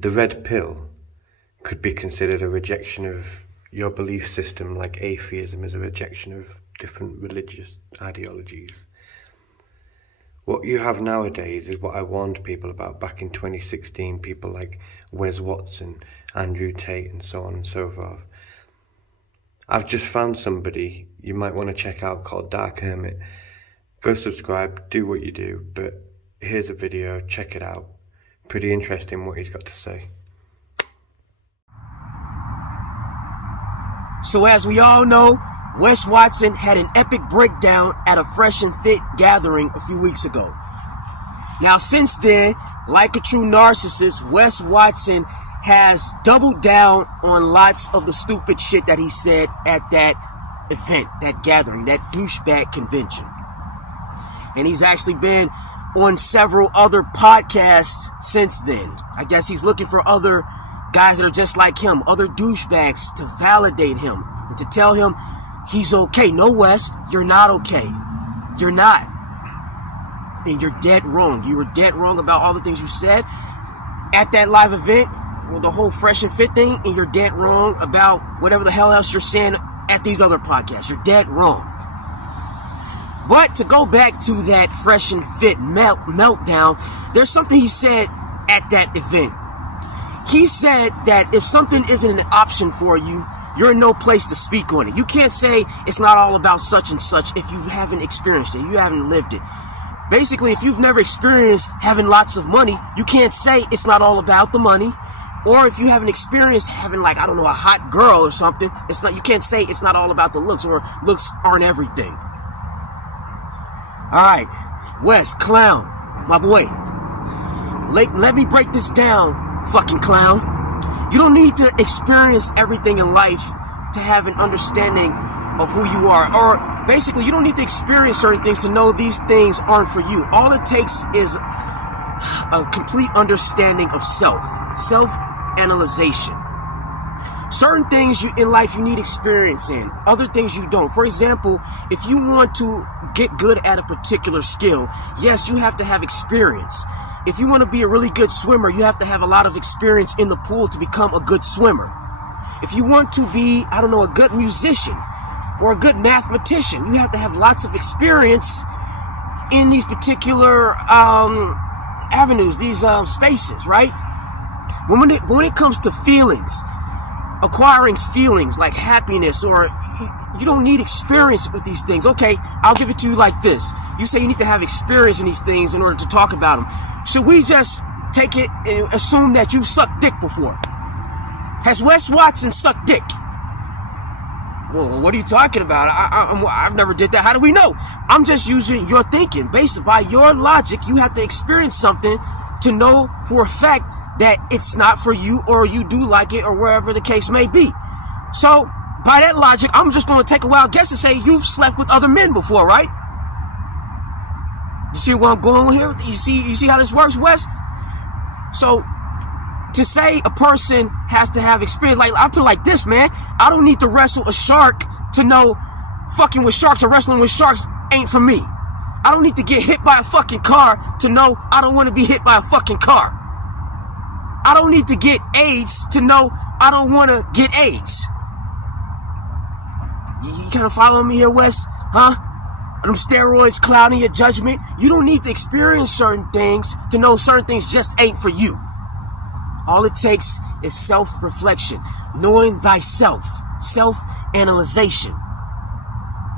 The red pill could be considered a rejection of your belief system, like atheism is a rejection of different religious ideologies. What you have nowadays is what I warned people about back in 2016, people like Wes Watson, Andrew Tate, and so on and so forth. I've just found somebody you might want to check out called Dark Hermit. Go subscribe, do what you do, but here's a video, check it out. Pretty interesting what he's got to say. So as we all know, Wes Watson had an epic breakdown at a Fresh and Fit gathering a few weeks ago. Now since then, like a true narcissist, Wes Watson has doubled down on lots of the stupid shit that he said at that event, that gathering, that douchebag convention. And he's actually been on several other podcasts since then. I guess he's looking for other guys that are just like him, other douchebags, to validate him and to tell him he's okay. No, Wes, you're not okay. You're not. And you're dead wrong. You were dead wrong about all the things you said at that live event, or the whole Fresh and Fit thing, and you're dead wrong about whatever the hell else you're saying at these other podcasts. You're dead wrong. But to go back to that Fresh and Fit meltdown, there's something he said at that event. He said that if something isn't an option for you, you're in no place to speak on it. You can't say it's not all about such and such if you haven't experienced it, you haven't lived it. Basically, if you've never experienced having lots of money, you can't say it's not all about the money. Or if you haven't experienced having, like, I don't know, a hot girl or something, you can't say it's not all about the looks, or looks aren't everything. Alright, Wes, clown, my boy. Let me break this down, fucking clown. You don't need to experience everything in life to have an understanding of who you are. Or basically, you don't need to experience certain things to know these things aren't for you. All it takes is a complete understanding of self-analyzation. Certain things in life you need experience in, other things you don't. For example, if you want to get good at a particular skill, yes, you have to have experience. If you want to be a really good swimmer, you have to have a lot of experience in the pool to become a good swimmer. If you want to be, I don't know, a good musician or a good mathematician, you have to have lots of experience in these particular avenues, these spaces, right? When it comes to feelings, acquiring feelings like happiness, or you don't need experience with these things. Okay, I'll give it to you like this. You say you need to have experience in these things in order to talk about them. Should we just take it and assume that you've sucked dick before? Has Wes Watson sucked dick? Well, what are you talking about? I've never did that. How do we know? I'm just using your thinking. Based by your logic, you have to experience something to know for a fact that it's not for you, or you do like it, or wherever the case may be. So, by that logic, I'm just going to take a wild guess and say you've slept with other men before, right? You see where I'm going here? You see how this works, Wes? So, to say a person has to have experience, like, I put it like this, man. I don't need to wrestle a shark to know fucking with sharks or wrestling with sharks ain't for me. I don't need to get hit by a fucking car to know I don't want to be hit by a fucking car. I don't need to get AIDS to know I don't want to get AIDS. You kind of following me here, Wes? Huh? Are them steroids clouding your judgment? You don't need to experience certain things to know certain things just ain't for you. All it takes is self-reflection, knowing thyself, self-analyzation.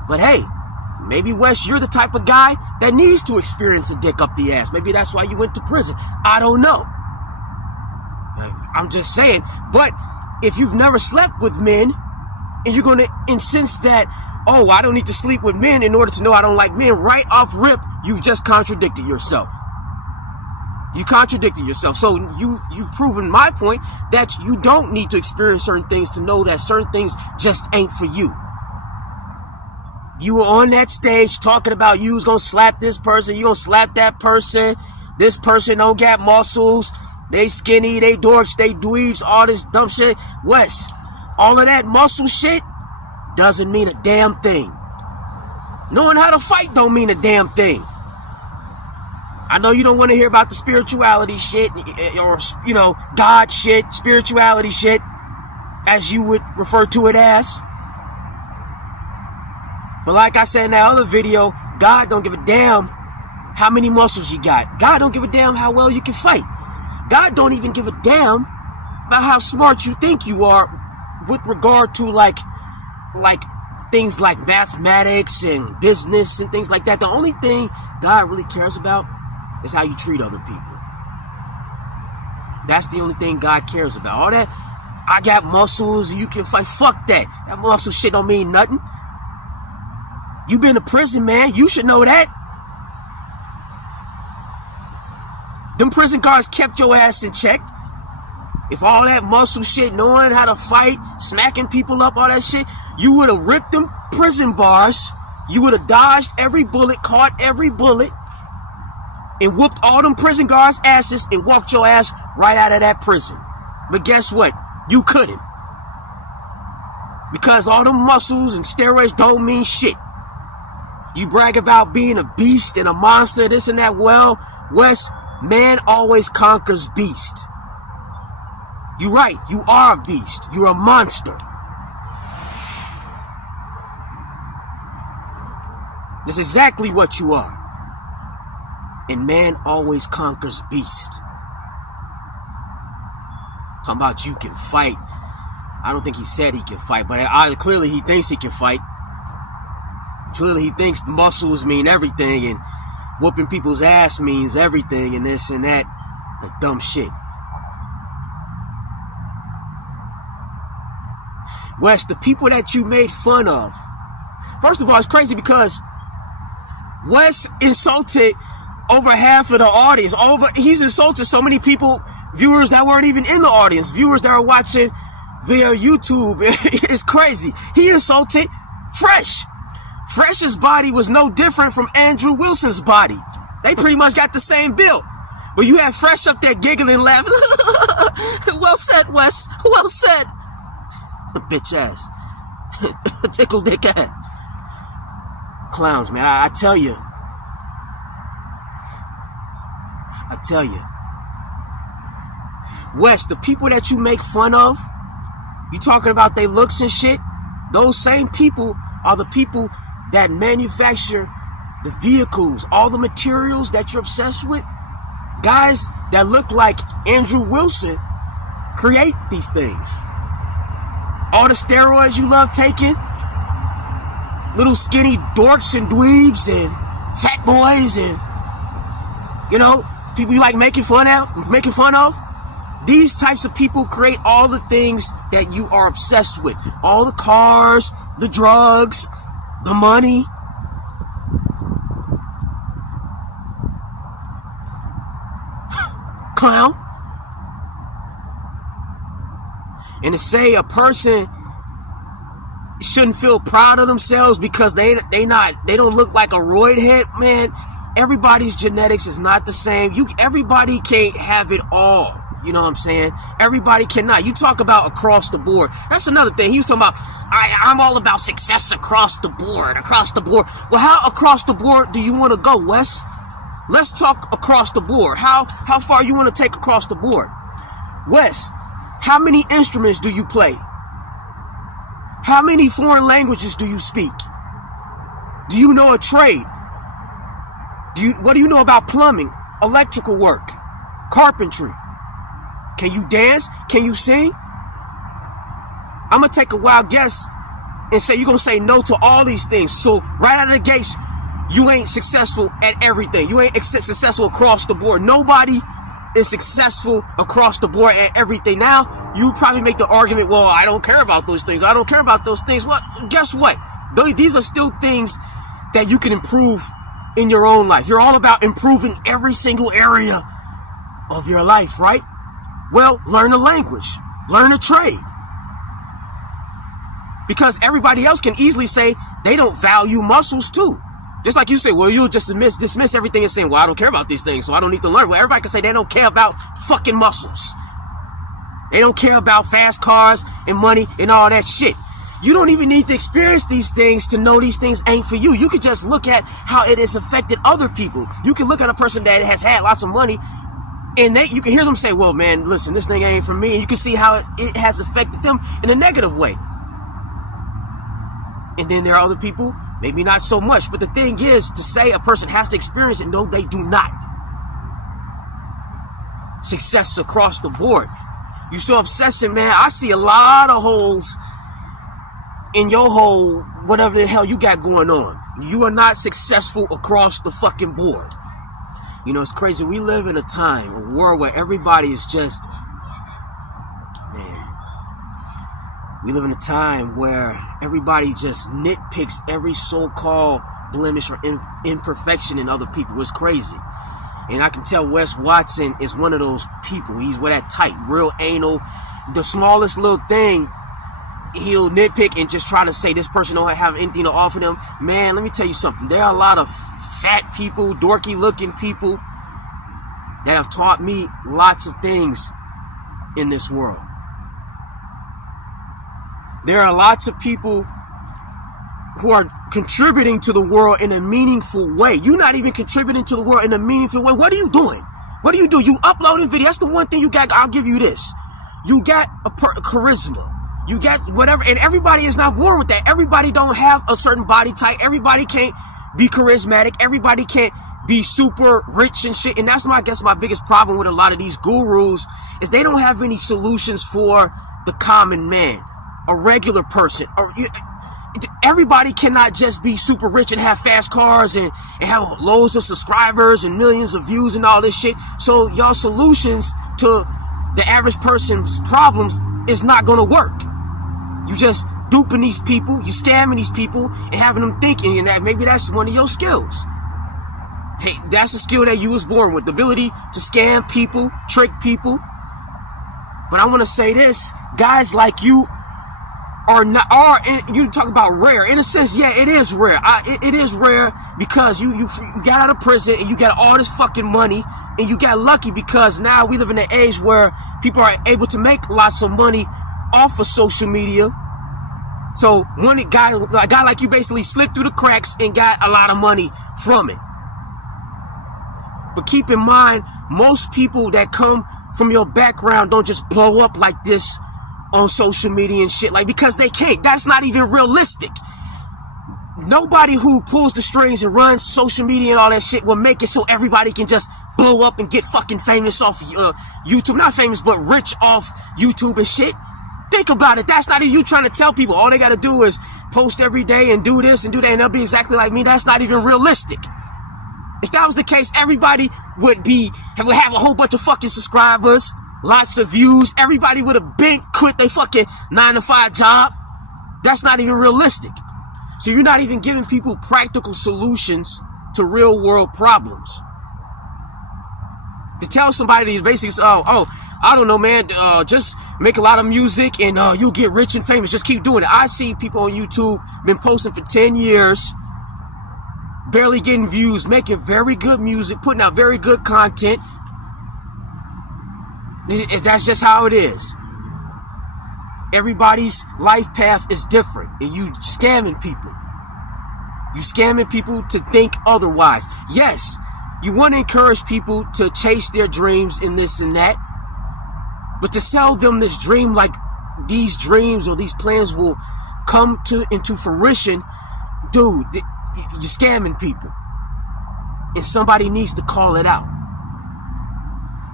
But hey, maybe, Wes, you're the type of guy that needs to experience a dick up the ass. Maybe that's why you went to prison. I don't know. I'm just saying. But if you've never slept with men, and you're going to insist that, oh, I don't need to sleep with men in order to know I don't like men, right off rip, you've just contradicted yourself. You contradicted yourself. So you've proven my point that you don't need to experience certain things to know that certain things just ain't for you. You were on that stage talking about you was going to slap this person, you going to slap that person, this person don't got muscles, they skinny, they dorks, they dweebs, all this dumb shit. Wes, all of that muscle shit doesn't mean a damn thing. Knowing how to fight don't mean a damn thing. I know you don't want to hear about the spirituality shit or, God shit, spirituality shit, as you would refer to it as. But like I said in that other video, God don't give a damn how many muscles you got. God don't give a damn how well you can fight. God don't even give a damn about how smart you think you are with regard to like things like mathematics and business and things like that. The only thing God really cares about is how you treat other people. That's the only thing God cares about. All that, I got muscles, you can fight. Fuck that. That muscle shit don't mean nothing. You been to prison, man. You should know that. Them prison guards kept your ass in check. If all that muscle shit, knowing how to fight, smacking people up, all that shit, you would have ripped them prison bars. You would have dodged every bullet, caught every bullet, and whooped all them prison guards' asses and walked your ass right out of that prison. But guess what? You couldn't. Because all them muscles and steroids don't mean shit. You brag about being a beast and a monster, this and that. Well, Wes, man always conquers beast. You're right, you are a beast. You're a monster. That's exactly what you are. And man always conquers beast. Talking about you can fight. I don't think he said he can fight, but clearly he thinks he can fight. Clearly he thinks the muscles mean everything and whooping people's ass means everything and this and that. The dumb shit. Wes, the people that you made fun of. First of all, it's crazy because Wes insulted over half of the audience. He's insulted so many people, viewers that weren't even in the audience, viewers that are watching via YouTube. It's crazy. He insulted Fresh. Fresh's body was no different from Andrew Wilson's body. They pretty much got the same build. But you have Fresh up there giggling and laughing. Well said, Wes. Well said. Bitch ass. Tickle dick ass. Clowns, man. I tell you. Wes, the people that you make fun of, you talking about their looks and shit, those same people are the people that manufacture the vehicles, all the materials that you're obsessed with. Guys that look like Andrew Wilson create these things. All the steroids you love taking, little skinny dorks and dweebs and fat boys and, people you like making fun of. These types of people create all the things that you are obsessed with. All the cars, the drugs, the money. Clown. And to say a person shouldn't feel proud of themselves because they don't look like a roid head, man. Everybody's genetics is not the same. Everybody can't have it all. You know what I'm saying? Everybody cannot. You talk about across the board. That's another thing. He was talking about, I'm all about success across the board. Well, how across the board do you want to go, Wes? Let's talk across the board. How far you want to take across the board? Wes, how many instruments do you play? How many foreign languages do you speak? Do you know a trade? What do you know about plumbing, electrical work, carpentry? Can you dance? Can you sing? I'm going to take a wild guess and say you're going to say no to all these things. So right out of the gates, you ain't successful at everything. You ain't successful across the board. Nobody is successful across the board at everything. Now, you probably make the argument, well, I don't care about those things. Well, guess what? These are still things that you can improve in your own life. You're all about improving every single area of your life, right? Well, learn a language. Learn a trade. Because everybody else can easily say they don't value muscles too. Just like you say, well, you'll just dismiss everything and say, well, I don't care about these things, so I don't need to learn. Well, everybody can say they don't care about fucking muscles. They don't care about fast cars and money and all that shit. You don't even need to experience these things to know these things ain't for you. You could just look at how it has affected other people. You can look at a person that has had lots of money, and you can hear them say, well, man, listen, this thing ain't for me. And you can see how it has affected them in a negative way. And then there are other people, maybe not so much. But the thing is, to say a person has to experience it, no, they do not. Success across the board. You so obsessive, man. I see a lot of holes in your hole, whatever the hell you got going on. You are not successful across the fucking board. You know, it's crazy. We live in a world where everybody is just, man. We live in a time where everybody just nitpicks every so-called blemish or imperfection in other people. It's crazy. And I can tell Wes Watson is one of those people. He's with that tight, real anal. The smallest little thing, he'll nitpick and just try to say this person don't have anything to offer them. Man, let me tell you something. There are a lot of fat people, dorky looking people that have taught me lots of things in this world. There are lots of people who are contributing to the world in a meaningful way. You're not even contributing to the world in a meaningful way. What are you doing? What do? You uploading video. That's the one thing you got. I'll give you this. You got a charisma. You got whatever. And everybody is not born with that. Everybody don't have a certain body type. Everybody can't be charismatic. Everybody can't be super rich and shit. And that's I guess my biggest problem with a lot of these gurus is they don't have any solutions for the common man, a regular person. Everybody cannot just be super rich and have fast cars and have loads of subscribers and millions of views and all this shit. So y'all solutions to the average person's problems is not going to work. You just duping these people, you scamming these people and having them thinking, and that maybe that's one of your skills. Hey, that's a skill that you was born with, the ability to scam people, trick people. But I want to say this, guys like you you talk about rare. In a sense, yeah, it is rare. It is rare because you got out of prison and you got all this fucking money and you got lucky because now we live in an age where people are able to make lots of money off of social media. So a guy like you basically slipped through the cracks and got a lot of money from it. But keep in mind, most people that come from your background don't just blow up like this on social media and shit, like, because they can't. That's not even realistic. Nobody who pulls the strings and runs social media and all that shit will make it so everybody can just blow up and get fucking famous off YouTube. Not famous, but rich off YouTube and shit. Think about it. That's not even you trying to tell people. All they got to do is post every day and do this and do that, and they'll be exactly like me. That's not even realistic. If that was the case, everybody would have a whole bunch of fucking subscribers, lots of views. Everybody would have been quit their fucking 9-to-5 job. That's not even realistic. So you're not even giving people practical solutions to real world problems. To tell somebody to basically say, I don't know, man, just make a lot of music and you'll get rich and famous. Just keep doing it. I see people on YouTube been posting for 10 years, barely getting views, making very good music, putting out very good content. That's just how it is. Everybody's life path is different, and you scamming people. You scamming people to think otherwise. Yes, you want to encourage people to chase their dreams and this and that, but to sell them this dream like these dreams or these plans will come into fruition, dude, you're scamming people, and somebody needs to call it out.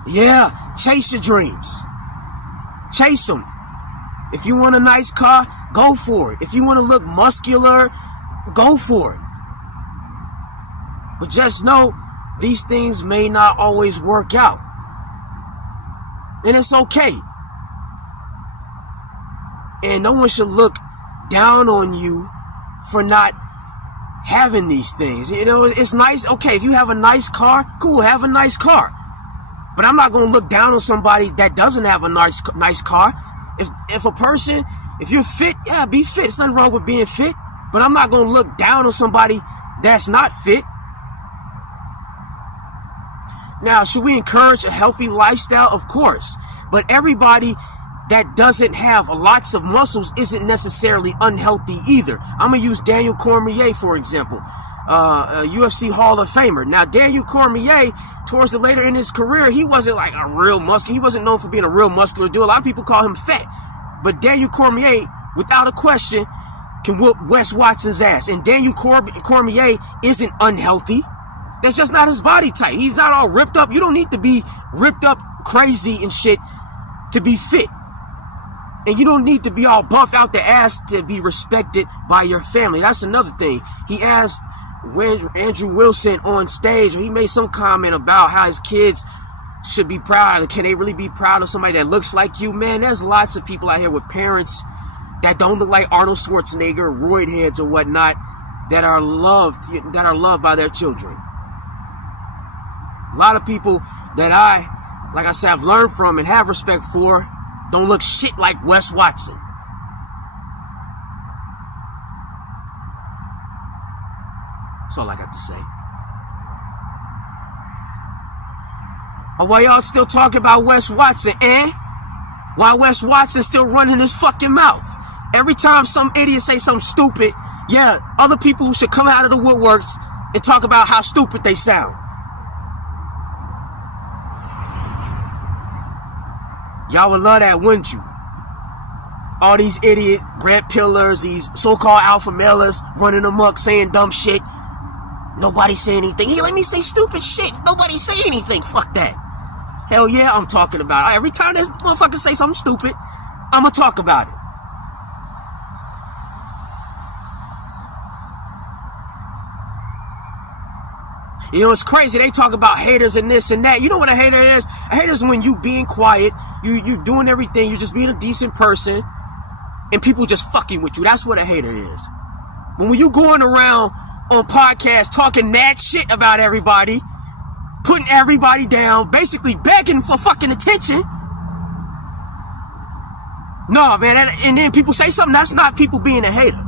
Yeah, chase your dreams. Chase them. If you want a nice car, go for it. If you want to look muscular, go for it. But just know, these things may not always work out. And it's okay. And no one should look down on you for not having these things. You know, it's nice. Okay, if you have a nice car, cool, have a nice car. But I'm not going to look down on somebody that doesn't have a nice car. If you're fit, yeah, be fit. There's nothing wrong with being fit. But I'm not going to look down on somebody that's not fit. Now, should we encourage a healthy lifestyle? Of course. But everybody that doesn't have lots of muscles isn't necessarily unhealthy either. I'm going to use Daniel Cormier, for example, a UFC Hall of Famer. Now, Daniel Cormier, towards the later in his career, he wasn't like a real muscular. He wasn't known for being a real muscular dude. A lot of people call him fat. But Daniel Cormier, without a question, can whoop Wes Watson's ass. And Daniel Cormier isn't unhealthy. That's just not his body type. He's not all ripped up. You don't need to be ripped up crazy and shit to be fit. And you don't need to be all buff out the ass to be respected by your family. That's another thing. He asked Andrew Wilson on stage, or he made some comment about how his kids should be proud. Can they really be proud of somebody that looks like you? Man, there's lots of people out here with parents that don't look like Arnold Schwarzenegger, roid heads or whatnot, that are loved by their children. A lot of people that like I said, I've learned from and have respect for don't look shit like Wes Watson. That's all I got to say. Oh, why y'all still talking about Wes Watson, eh? Why Wes Watson still running his fucking mouth? Every time some idiot say something stupid, yeah, other people should come out of the woodworks and talk about how stupid they sound. Y'all would love that, wouldn't you? All these idiot red pillars, these so-called alpha mailers running amok saying dumb shit. Nobody say anything. Hey, let me say stupid shit. Nobody say anything. Fuck that. Hell yeah, I'm talking about it. Every time this motherfucker say something stupid, I'ma talk about it. You know, it's crazy. They talk about haters and this and that. You know what a hater is? A hater is when you being quiet, you doing everything, you're just being a decent person, and people just fucking with you. That's what a hater is. But when you going around on podcasts talking mad shit about everybody, putting everybody down, basically begging for fucking attention. No, man, and then people say something, that's not people being a hater.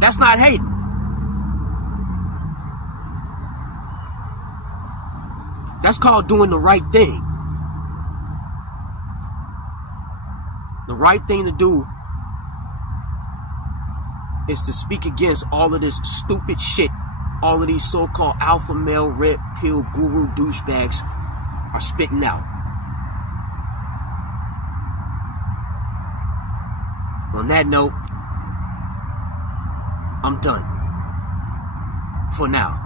That's not hating. That's called doing the right thing. The right thing to do is to speak against all of this stupid shit all of these so-called alpha male red pill guru douchebags are spitting out. On that note, I'm done for now.